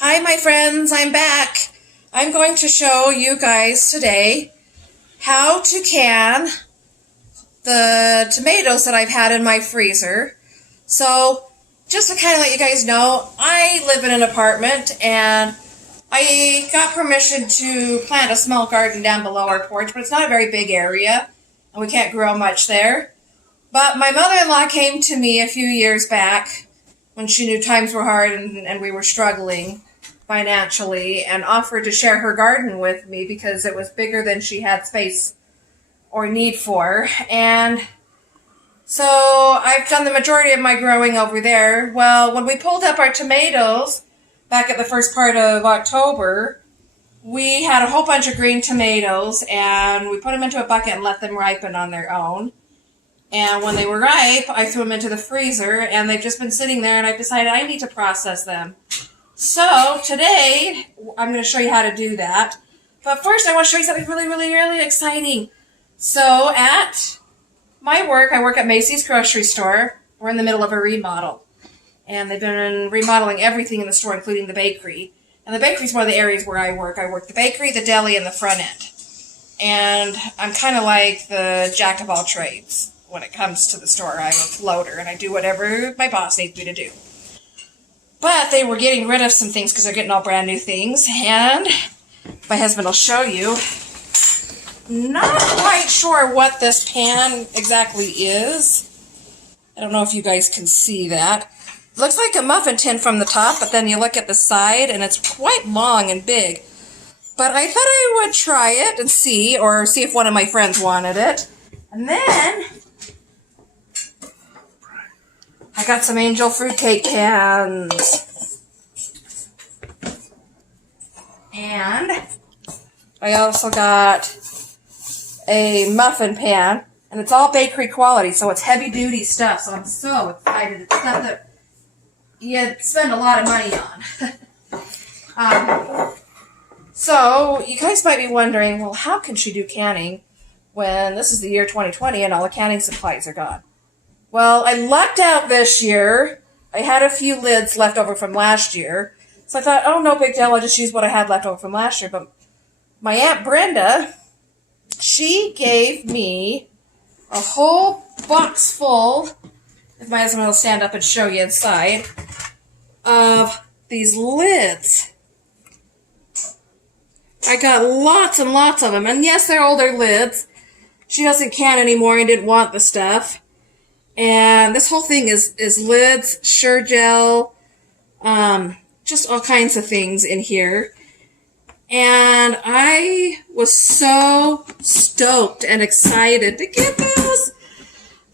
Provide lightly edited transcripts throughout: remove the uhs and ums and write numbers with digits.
Hi, my friends, I'm back. I'm going to show you guys today how to can the tomatoes that I've had in my freezer. So, just to kind of let you guys know, I live in an apartment and I got permission to plant a small garden down below our porch, but it's not a very big area and we can't grow much there. But my mother-in-law came to me a few years back when she knew times were hard and we were struggling financially, and offered to share her garden with me because it was bigger than she had space or need for. And so I've done the majority of my growing over there. Well, when we pulled up our tomatoes back at the first part of October, we had a whole bunch of green tomatoes and we put them into a bucket and let them ripen on their own. And when they were ripe, I threw them into the freezer and they've just been sitting there, and I decided I need to process them. So today, I'm going to show you how to do that. But first, I want to show you something really exciting. So at my work, I work at Macy's grocery store. We're in the middle of a remodel. And they've been remodeling everything in the store, including the bakery. And the bakery is one of the areas where I work. I work the bakery, the deli, and the front end. And I'm kind of like the jack of all trades when it comes to the store. I'm a floater, and I do whatever my boss needs me to do. But they were getting rid of some things because they're getting all brand new things. And my husband will show you. Not quite sure what this pan exactly is. I don't know if you guys can see that. It looks like a muffin tin from the top, but then you look at the side and it's quite long and big. But I thought I would try it and see, or see if one of my friends wanted it. And then I got some angel fruitcake pans. And I also got a muffin pan. And it's all bakery quality, so it's heavy duty stuff. So I'm so excited. It's stuff that you spend a lot of money on. So you guys might be wondering, well, how can she do canning when this is the year 2020 and all the canning supplies are gone? Well, I lucked out this year. I had a few lids left over from last year. So I thought, oh, no big deal. I'll just use what I had left over from last year. But my Aunt Brenda, she gave me a whole box full, if my husband will stand up and show you inside, of these lids. I got lots and lots of them. And yes, they're older lids. She doesn't can anymore and didn't want the stuff. And this whole thing is lids, Sure-Jell, just all kinds of things in here. And I was so stoked and excited to get this.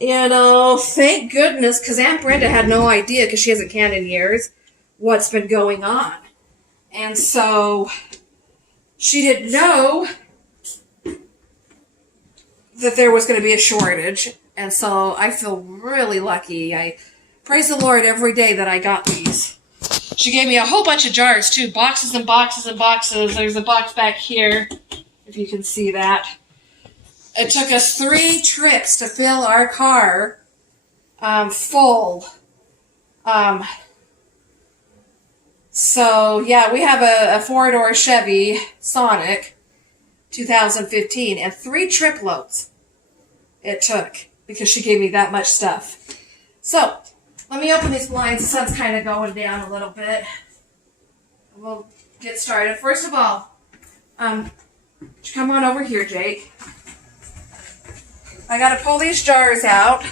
Thank goodness, because Aunt Brenda had no idea, because she hasn't canned in years, what's been going on. And so she didn't know that there was going to be a shortage. And so I feel really lucky. I praise the Lord every day that I got these. She gave me a whole bunch of jars, too. Boxes and boxes and boxes. There's a box back here, if you can see that. It took us 3 trips to fill our car full. So, yeah, we have a 4-door Chevy Sonic 2015, and 3 trip loads it took, because she gave me that much stuff. So, let me open these blinds. The sun's kind of going down a little bit. We'll get started. First of all, come on over here, Jake. I got to pull these jars out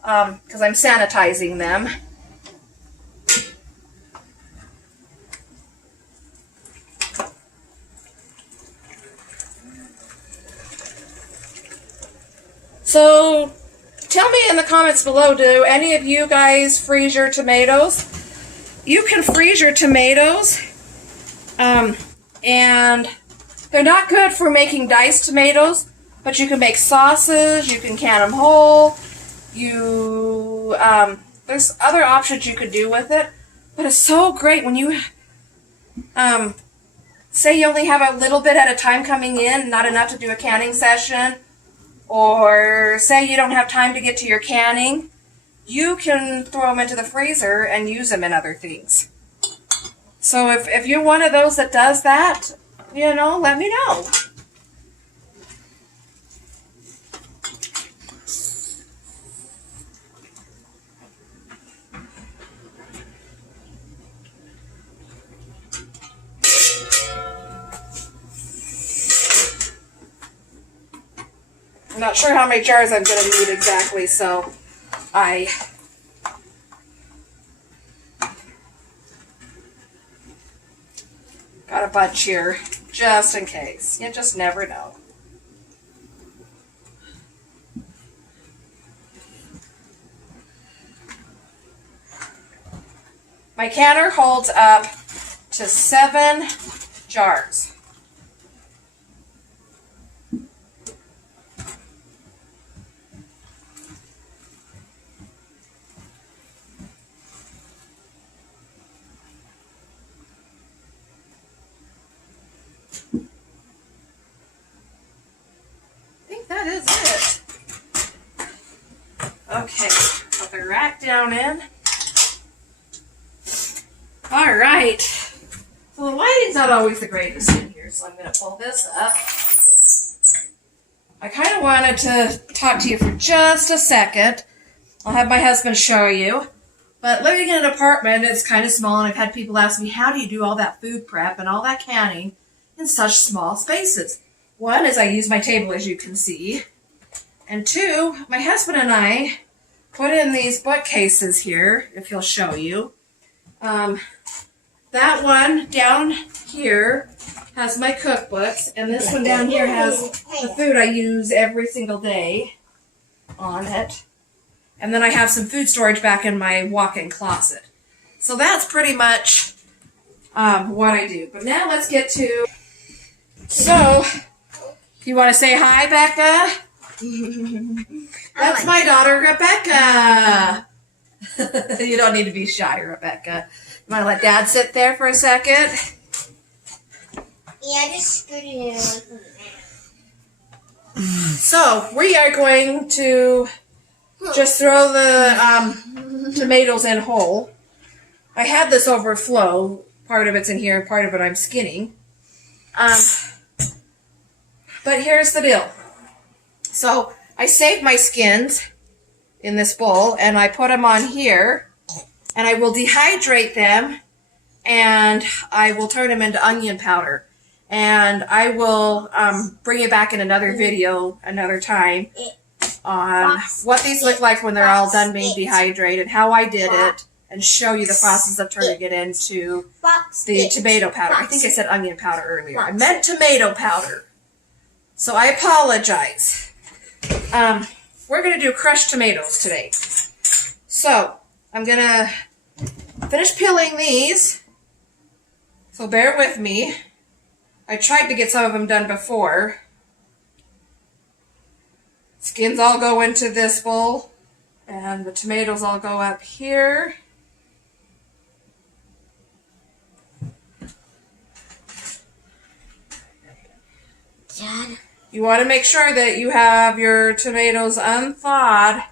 because I'm sanitizing them. So, tell me in the comments below, do any of you guys freeze your tomatoes? You can freeze your tomatoes, and they're not good for making diced tomatoes, but you can make sauces, you can can them whole, there's other options you could do with it, but it's so great when you, say you only have a little bit at a time coming in, not enough to do a canning session, or say you don't have time to get to your canning, you can throw them into the freezer and use them in other things. So if you're one of those that does that, let me know. I'm not sure how many jars I'm going to need exactly, so I got a bunch here just in case. You just never know. My canner holds up to 7 jars. That is it. Okay, put the rack down in. All right. So the lighting's not always the greatest in here, so I'm going to pull this up. I kind of wanted to talk to you for just a second. I'll have my husband show you. But living in an apartment is kind of small, and I've had people ask me, how do you do all that food prep and all that canning in such small spaces? One is I use my table, as you can see. And 2, my husband and I put in these bookcases here, if he'll show you. That one down here has my cookbooks, and this one down here has the food I use every single day on it. And then I have some food storage back in my walk-in closet. So that's pretty much what I do. But now let's get to... So... You want to say hi, Becca? That's my daughter, Rebecca. You don't need to be shy, Rebecca. You want to let Dad sit there for a second? Yeah, just scooted it away from the So, we are going to just throw the tomatoes in whole. I had this overflow. Part of it's in here, and part of it I'm skinning. But here's the deal. So I saved my skins in this bowl, and I put them on here, and I will dehydrate them, and I will turn them into onion powder. And I will bring you back in another video another time on what these look like when they're all done being dehydrated, how I did it, and show you the process of turning it into the tomato powder. I think I said onion powder earlier. I meant tomato powder. So I apologize. We're going to do crushed tomatoes today. So I'm going to finish peeling these. So bear with me. I tried to get some of them done before. Skins all go into this bowl. And the tomatoes all go up here. Dad. You want to make sure that you have your tomatoes unthawed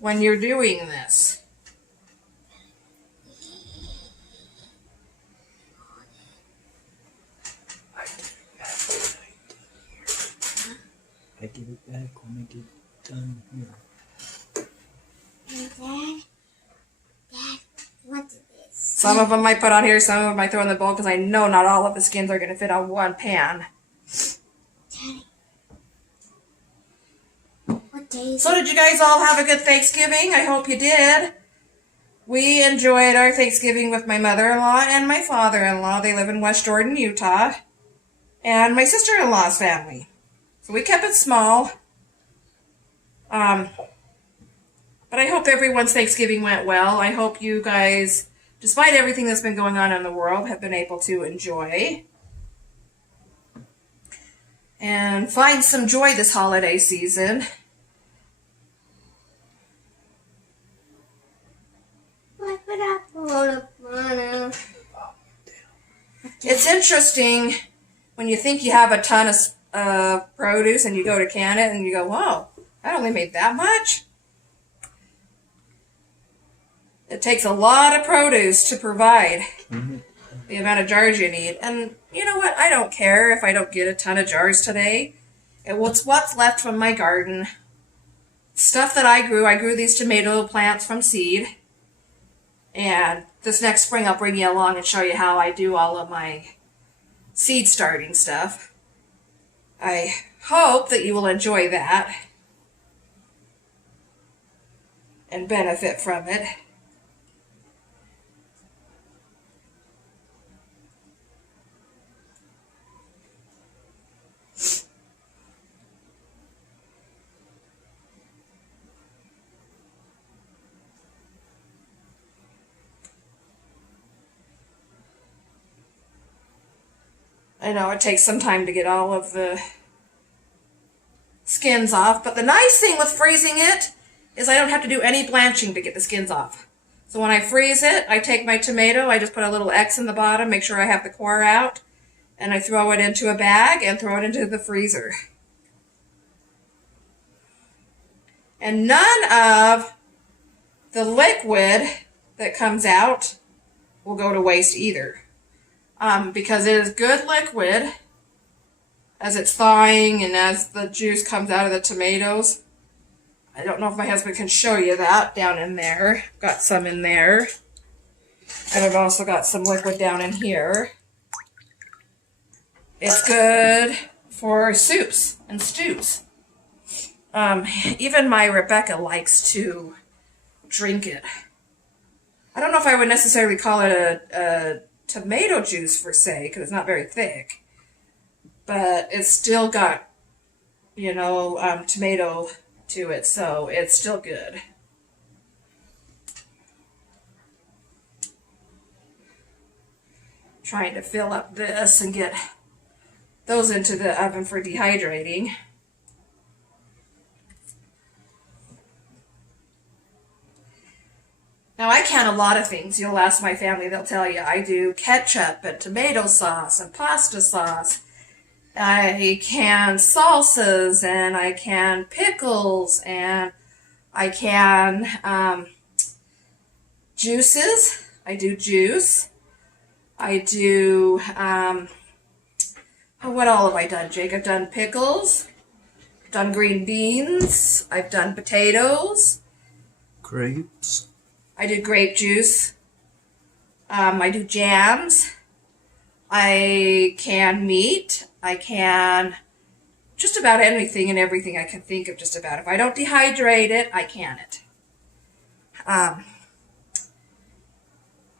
when you're doing this. I give it back when I get done here. Dad, what is this? Some of them I put on here, some of them I throw in the bowl because I know not all of the skins are going to fit on one pan. Daddy. What day is So did you guys all have a good Thanksgiving? I hope you did. We enjoyed our Thanksgiving with my mother-in-law and my father-in-law. They live in West Jordan, Utah. And my sister-in-law's family. So we kept it small. But I hope everyone's Thanksgiving went well. I hope you guys, despite everything that's been going on in the world, have been able to enjoy and find some joy this holiday season. It's interesting when you think you have a ton of produce and you go to can it and you go, wow, I only made that much? It takes a lot of produce to provide. the amount of jars you need. And you know what? I don't care if I don't get a ton of jars today. It's what's left from my garden. Stuff that I grew these tomato plants from seed. And this next spring I'll bring you along and show you how I do all of my seed starting stuff. I hope that you will enjoy that and benefit from it. I know it takes some time to get all of the skins off, but the nice thing with freezing it is I don't have to do any blanching to get the skins off. So when I freeze it, I take my tomato, I just put a little X in the bottom, make sure I have the core out, and I throw it into a bag and throw it into the freezer. And none of the liquid that comes out will go to waste either. Because it is good liquid as it's thawing and as the juice comes out of the tomatoes. I don't know if my husband can show you that down in there. Got some in there. And I've also got some liquid down in here. It's good for soups and stews. Even my Rebecca likes to drink it. I don't know if I would necessarily call it a tomato juice per se, because it's not very thick, but it's still got, tomato to it, so it's still good. Trying to fill up this and get those into the oven for dehydrating. Now, I can a lot of things. You'll ask my family, they'll tell you. I do ketchup and tomato sauce and pasta sauce. I can salsas, and I can pickles, and I can juices. I do juice. I do, what all have I done, Jake? I've done pickles. I've done green beans. I've done potatoes. Grapes. I do grape juice. I do jams. I can meat. I can just about anything and everything I can think of just about. If I don't dehydrate it, I can it.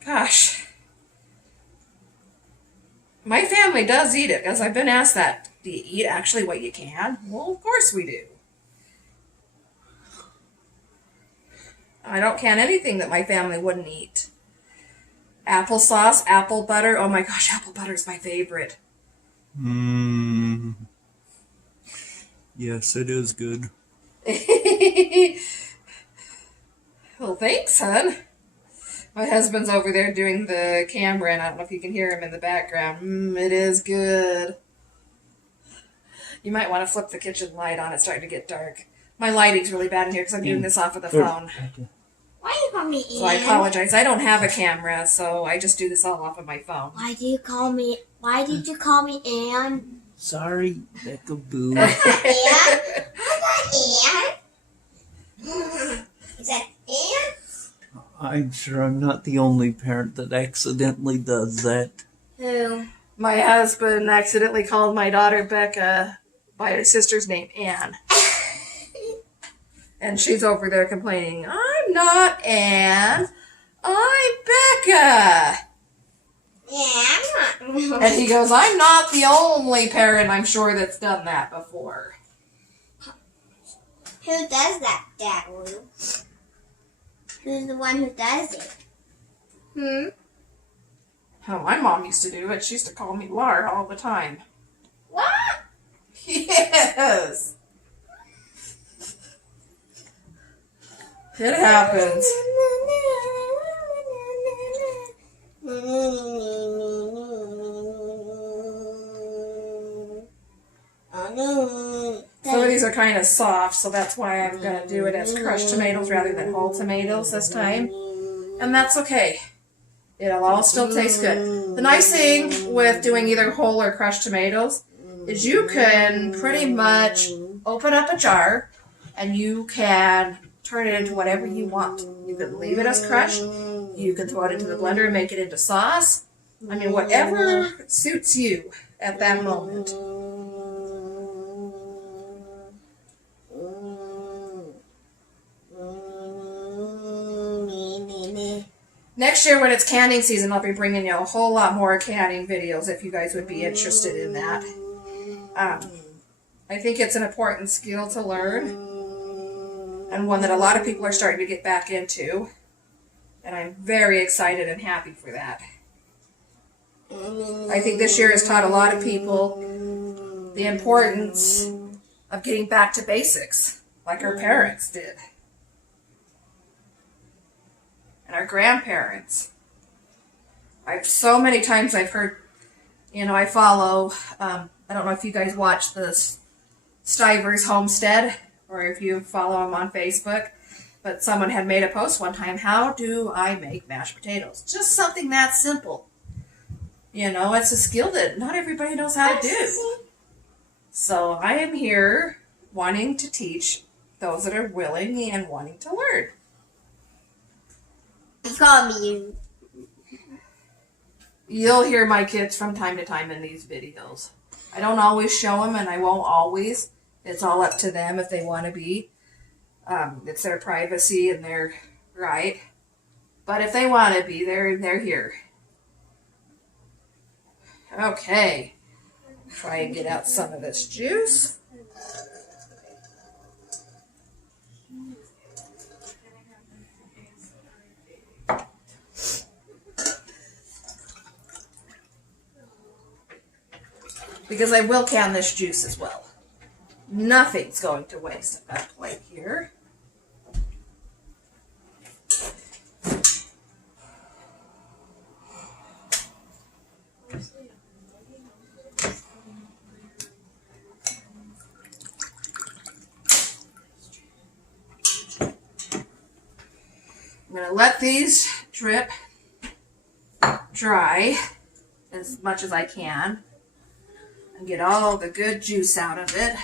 Gosh. My family does eat it, because I've been asked that. Do you eat actually what you can? Well, of course we do. I don't can anything that my family wouldn't eat. Applesauce, apple butter. Oh my gosh, apple butter is my favorite. Yes, it is good. Well, thanks, son. My husband's over there doing the camera, and I don't know if you can hear him in the background. It is good. You might want to flip the kitchen light on. It's starting to get dark. My lighting's really bad in here because I'm doing this off of the phone. Why do you call me Ann? So I apologize. I don't have a camera, so I just do this all off of my phone. Why did you call me Ann? Sorry, Becca Boo. Ann? How's that Ann? Is that Ann? I'm sure I'm not the only parent that accidentally does that. Who? My husband accidentally called my daughter Becca by her sister's name, Ann. And she's over there complaining, I'm not Ann, I'm Becca. Yeah, I'm not. And he goes, I'm not the only parent I'm sure that's done that before. Who does that, Dad? Who's the one who does it? Oh, my mom used to do it. She used to call me Laura all the time. What? Yes. It happens. Some of these are kind of soft, so that's why I'm going to do it as crushed tomatoes rather than whole tomatoes this time. And that's okay. It'll all still taste good. The nice thing with doing either whole or crushed tomatoes is you can pretty much open up a jar and you can turn it into whatever you want. You can leave it as crushed. You can throw it into the blender and make it into sauce. I mean, whatever suits you at that moment. Next year when it's canning season, I'll be bringing you a whole lot more canning videos if you guys would be interested in that. I think it's an important skill to learn and one that a lot of people are starting to get back into. And I'm very excited and happy for that. I think this year has taught a lot of people the importance of getting back to basics, like our parents did. And our grandparents. So many times I've heard, I follow, I don't know if you guys watch the Stivers Homestead, or if you follow them on Facebook, but someone had made a post one time, how do I make mashed potatoes? Just something that simple. It's a skill that not everybody knows how to do. So I am here wanting to teach those that are willing and wanting to learn. Call me. You'll hear my kids from time to time in these videos. I don't always show them, and I won't always. It's all up to them if they want to be. It's their privacy and their right. But if they want to be, they're here. Okay. Try and get out some of this juice. Because I will can this juice as well. Nothing's going to waste. I've got a plate here. I'm going to let these drip dry as much as I can and get all the good juice out of it.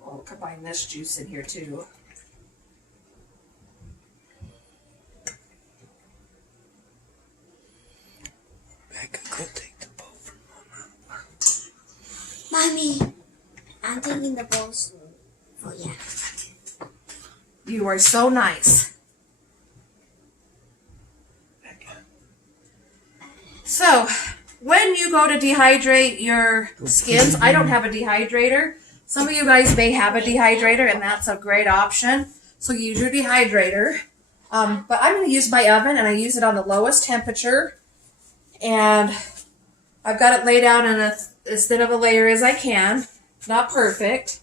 We'll combine this juice in here too. Becca, go take the bowl from Mama. Mommy, I'm taking the bowl soon. Oh, yeah. You are so nice. Becca. So, when you go to dehydrate your skins, I don't have a dehydrator. Some of you guys may have a dehydrator, and that's a great option. So use your dehydrator. But I'm going to use my oven, and I use it on the lowest temperature. And I've got it laid out in as thin of a layer as I can. Not perfect.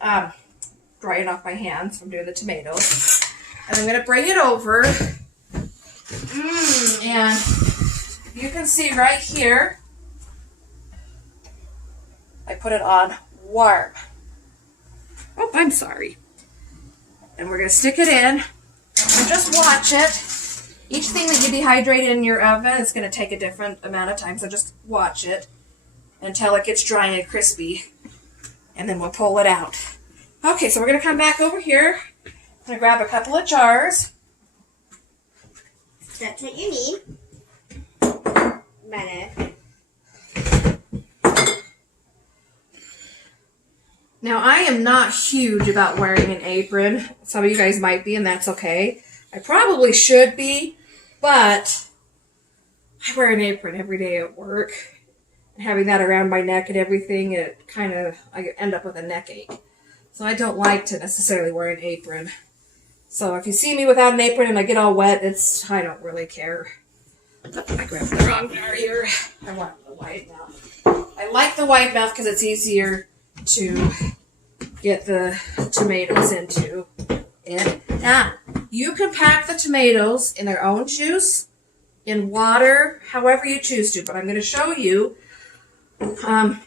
Drying off my hands from doing the tomatoes. And I'm going to bring it over. And you can see right here, I put it on warm. Oh, I'm sorry. And we're going to stick it in and just watch it. Each thing that you dehydrate in your oven is going to take a different amount of time, so just watch it until it gets dry and crispy, and then we'll pull it out. Okay, so we're going to come back over here. I'm going to grab a couple of jars. That's what you need. Butter. Now, I am not huge about wearing an apron. Some of you guys might be, and that's okay. I probably should be, but I wear an apron every day at work. And having that around my neck and everything, I end up with a neck ache. So I don't like to necessarily wear an apron. So if you see me without an apron and I get all wet, I don't really care. I grabbed the wrong jar here. I want the white mouth. I like the white mouth because it's easier to get the tomatoes into it. Now, you can pack the tomatoes in their own juice, in water, however you choose to, but I'm going to show you. Let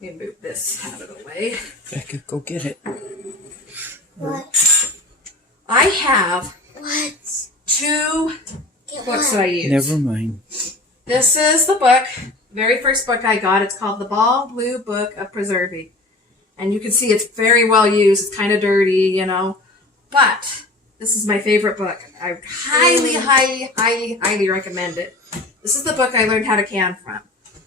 me move this out of the way. Becca, go get it. What? I have What? 2 Get books what? that I use. Never mind. This is the book, very first book I got. It's called The Ball Blue Book of Preserving. And you can see it's very well used. It's kind of dirty, you know. But this is my favorite book. I highly recommend it. This is the book I learned how to can from.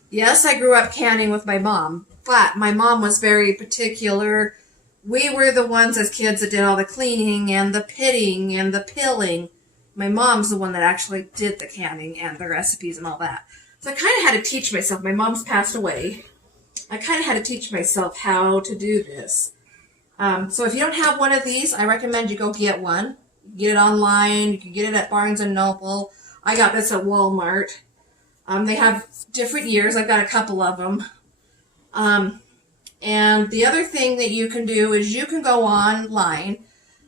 Yes, I grew up canning with my mom, but my mom was very particular. We were the ones as kids that did all the cleaning and the pitting and the pilling. My mom's the one that actually did the canning and the recipes and all that. So I kind of had to teach myself. My mom's passed away. I kind of had to teach myself how to do this. So if you don't have one of these, I recommend you go get one. Get it online. You can get it at Barnes & Noble. I got this at Walmart. They have different years. I've got a couple of them. And the other thing that you can do is you can go online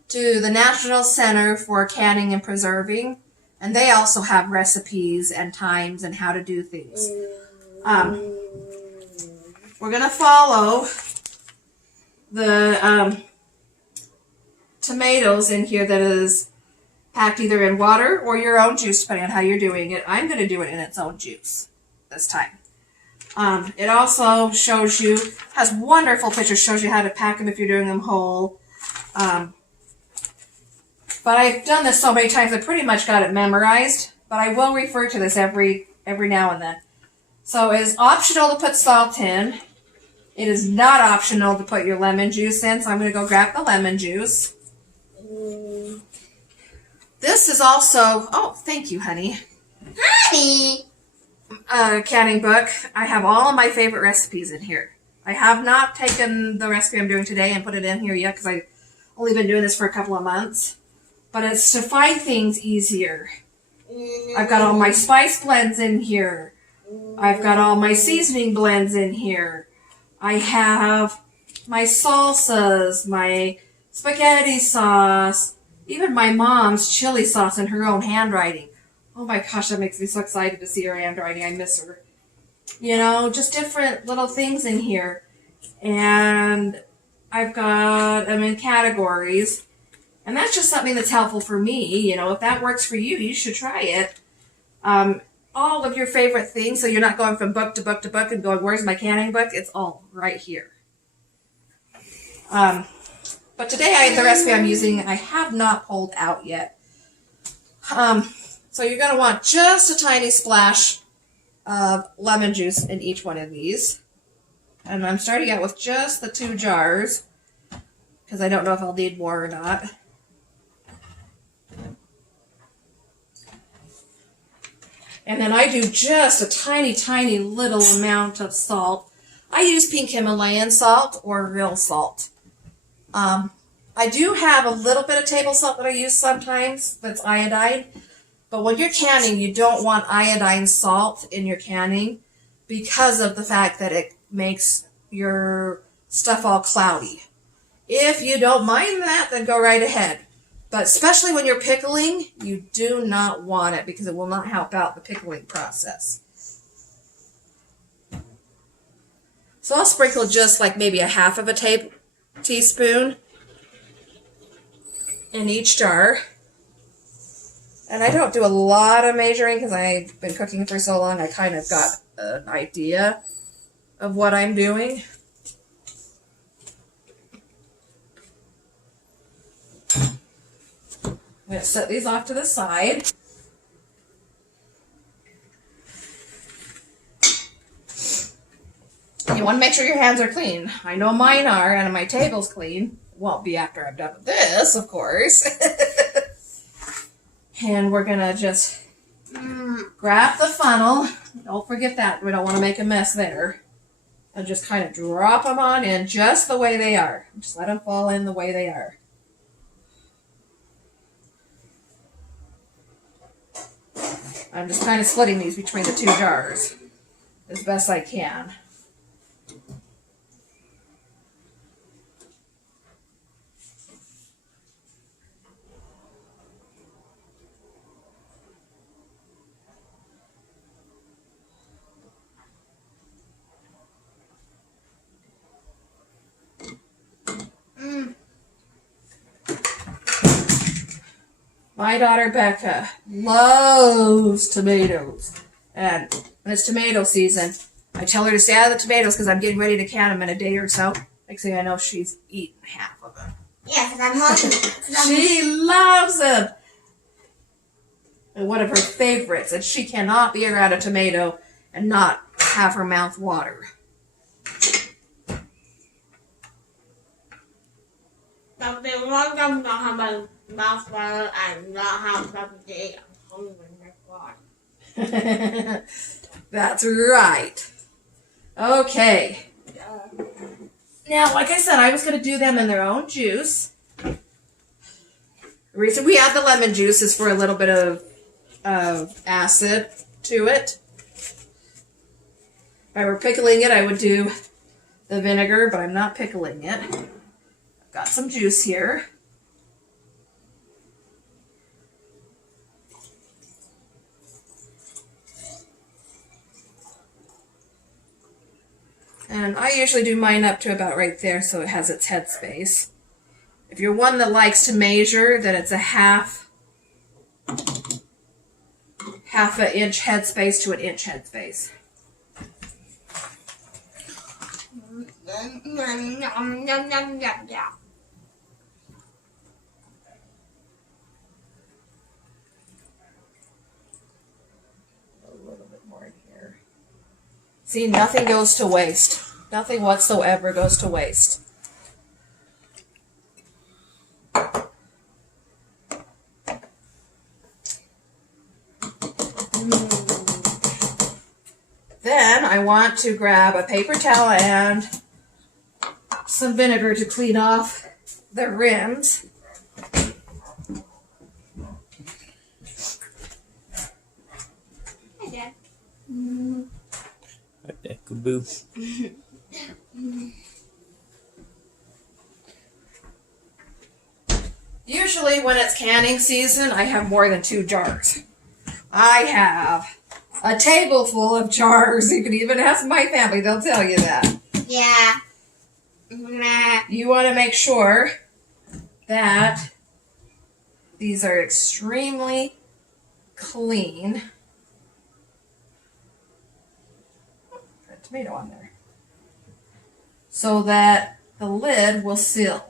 to the National Center for Canning and Preserving, and they also have recipes and times and how to do things. We're going to follow the tomatoes in here that is packed either in water or your own juice, depending on how you're doing it. I'm going to do it in its own juice this time. It also shows you, has wonderful pictures, shows you how to pack them if you're doing them whole. But I've done this so many times, I pretty much got it memorized. But I will refer to this every now and then. So it is optional to put salt in. It is not optional to put your lemon juice in, so I'm going to go grab the lemon juice. This is also, oh, thank you, honey. Honey. Canning book. I have all of my favorite recipes in here. I have not taken the recipe I'm doing today and put it in here yet because I've only been doing this for a couple of months. But it's to find things easier. I've got all my spice blends in here. I've got all my seasoning blends in here. I have my salsas, my spaghetti sauce, even my mom's chili sauce in her own handwriting. Oh my gosh, that makes me so excited to see her handwriting. I miss her. You know, just different little things in here. And I've got them in categories. And that's just something that's helpful for me. You know, if that works for you, you should try it. All of your favorite things, so you're not going from book to book to book and going, where's my canning book? It's all right here. But today, the recipe I'm using, I have not pulled out yet. So you're going to want just a tiny splash of lemon juice in each one of these. And I'm starting out with just the 2 jars, because I don't know if I'll need more or not. And then I do just a tiny little amount of salt. I use pink Himalayan salt or real salt. I do have a little bit of table salt that I use sometimes that's iodine. But when you're canning, you don't want iodine salt in your canning because of the fact that it makes your stuff all cloudy. If you don't mind that, then go right ahead. But especially when you're pickling, you do not want it because it will not help out the pickling process. So I'll sprinkle just like maybe a half of a teaspoon in each jar. And I don't do a lot of measuring because I've been cooking for so long, I kind of got an idea of what I'm doing. I'm going to set these off to the side. You want to make sure your hands are clean. I know mine are, and my table's clean. Won't be after I'm done with this, of course. And we're going to just grab the funnel. Don't forget that. We don't want to make a mess there. And just kind of drop them on in just the way they are. Just let them fall in the way they are. I'm just kind of splitting these between the 2 jars as best I can. My daughter Becca loves tomatoes. And when it's tomato season, I tell her to stay out of the tomatoes because I'm getting ready to can them in a day or so. Next thing I know, she's eaten half of them. Yeah, because I'm hungry. She loves them. And one of her favorites. And she cannot be around a tomato and not have her mouth water. Something wrong with not have my mouth water and not have something to eat. I'm hungry. That's why. That's right. Okay. Now, like I said, I was going to do them in their own juice. The reason we add the lemon juice is for a little bit of acid to it. If I were pickling it, I would do the vinegar, but I'm not pickling it. I've got some juice here. And I usually do mine up to about right there so it has its head space. If you're one that likes to measure, then it's a half an inch head space to an inch head space. A little bit more in here. See, nothing goes to waste. Nothing whatsoever goes to waste. Then I want to grab a paper towel and some vinegar to clean off the rims. Hey, Dad. Right there, kaboo. Usually when it's canning season, I have more than 2 jars. I have a table full of jars. You can even ask my family, they'll tell you that. Yeah. You want to make sure that these are extremely clean. Put a tomato on there. So that the lid will seal.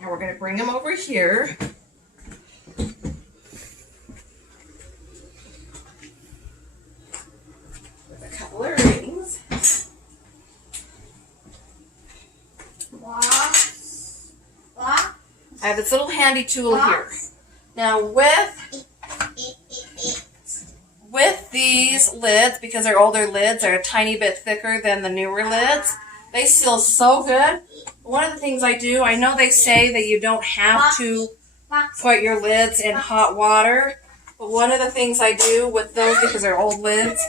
Now we're going to bring them over here. With a couple of rings. What? I have this little handy tool here. Now with these lids, because they're older lids, they're a tiny bit thicker than the newer lids. They seal so good. One of the things I do, I know they say that you don't have to put your lids in hot water, but one of the things I do with those, because they're old lids,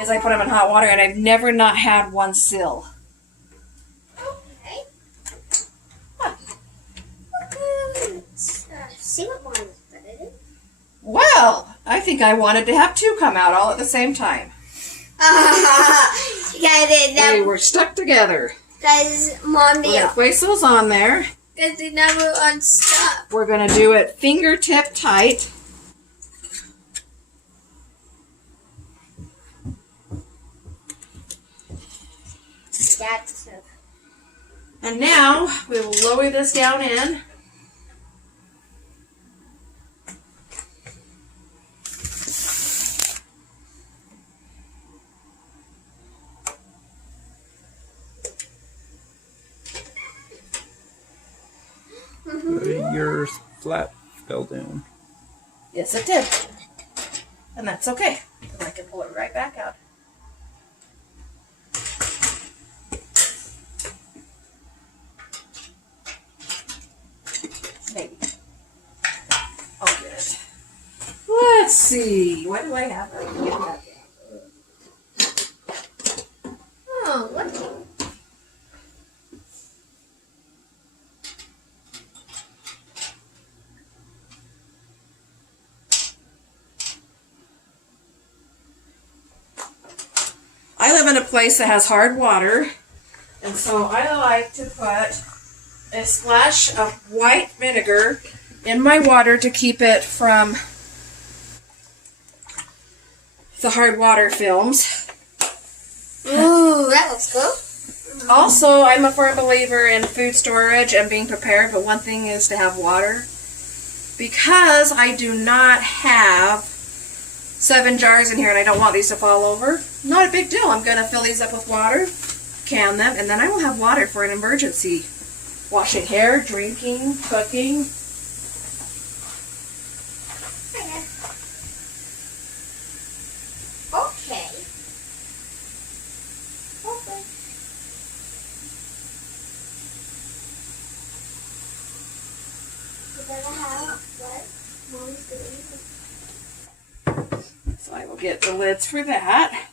is I put them in hot water, and I've never not had one seal. Okay. See what one is better. Well, I think I wanted to have 2 come out all at the same time. They were stuck together. Guys, Mommy, We're going to place those on there. because they never unstuck. We're going to do it fingertip tight. That's And now we will lower this down in. Yours flat fell down. Yes, it did. And that's okay, because I can pull it right back out. Maybe. I'll get it. Let's see. What do I have? I can get that down. Oh, what? I live in a place that has hard water, and so I like to put a splash of white vinegar in my water to keep it from the hard water films. Ooh, that looks good. Also, I'm a firm believer in food storage and being prepared, but one thing is to have water. Because I do not have 7 jars in here and I don't want these to fall over, not a big deal. I'm going to fill these up with water, can them, and then I will have water for an emergency. Washing hair, drinking, cooking. Okay. Okay. We're gonna have what Mom's doing. So I will get the lids for that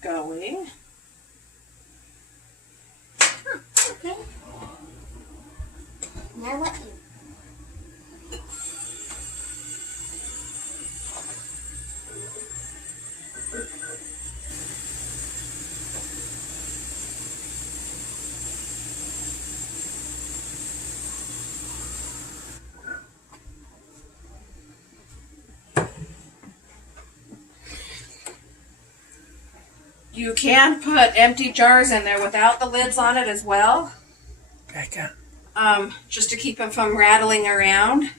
going. Okay. Now what? You can put empty jars in there without the lids on it as well. Becca. Just to keep them from rattling around.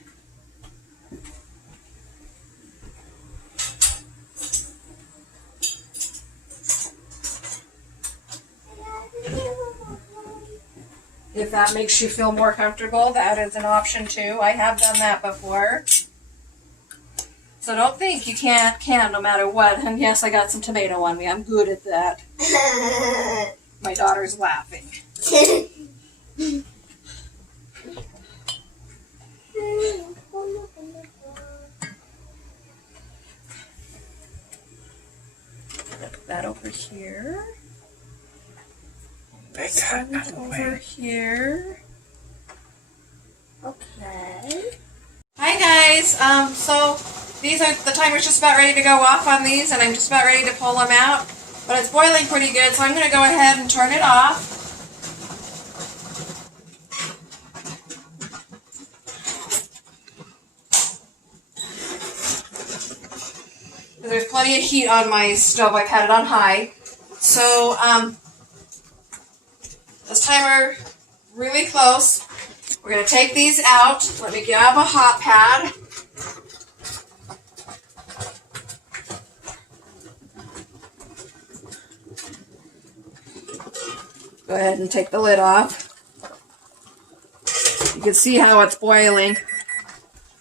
If that makes you feel more comfortable, that is an option too. I have done that before. So don't think you can't can no matter what. And yes, I got some tomato on me. I'm good at that. My daughter's laughing. Put that over here. Becca, out of the Over way. here. Okay. Hi guys. So these are the timer's just about ready to go off on these, and I'm just about ready to pull them out. But it's boiling pretty good, so I'm going to go ahead and turn it off. There's plenty of heat on my stove. I've had it on high. So, this timer really close. We're going to take these out. Let me grab a hot pad. Go ahead and take the lid off. You can see how it's boiling.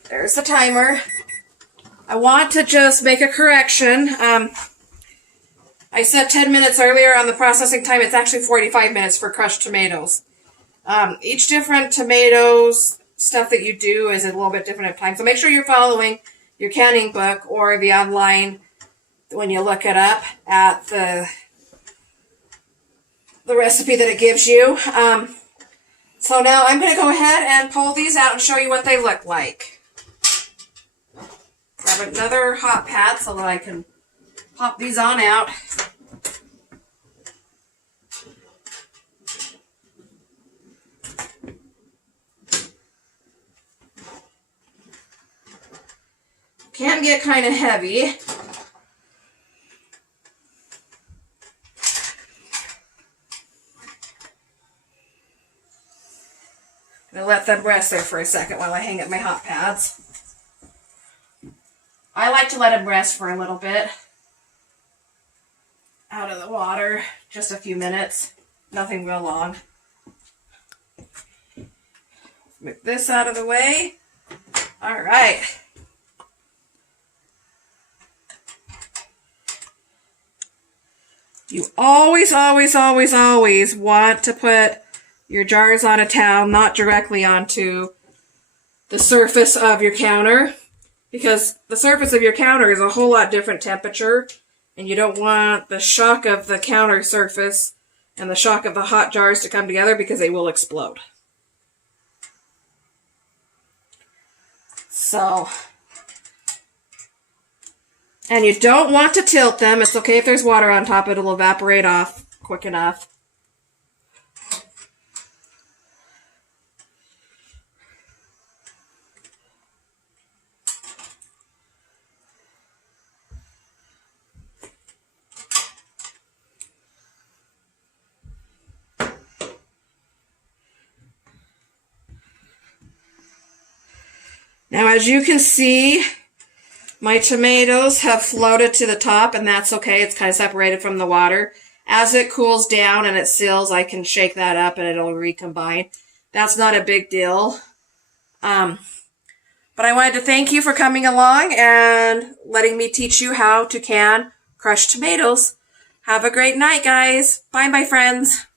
There's the timer. I want to just make a correction. I said 10 minutes earlier on the processing time. It's actually 45 minutes for crushed tomatoes. Each different tomatoes stuff that you do is a little bit different at times. So make sure you're following your canning book or the online when you look it up at the recipe that it gives you. So now I'm going to go ahead and pull these out and show you what they look like. Grab another hot pad so that I can pop these on out. Can get kind of heavy. I'm going to let them rest there for a second while I hang up my hot pads. I like to let them rest for a little bit. Out of the water, just a few minutes. Nothing real long. Move this out of the way. All right. You always want to put your jars on a towel, not directly onto the surface of your counter, because the surface of your counter is a whole lot different temperature, and you don't want the shock of the counter surface and the shock of the hot jars to come together because they will explode. So, And you don't want to tilt them. It's okay if there's water on top. It'll evaporate off quick enough. Now, as you can see, my tomatoes have floated to the top, and that's okay. It's kind of separated from the water. As it cools down and it seals, I can shake that up and it'll recombine. That's not a big deal. But I wanted to thank you for coming along and letting me teach you how to can crushed tomatoes. Have a great night, guys. Bye, my friends.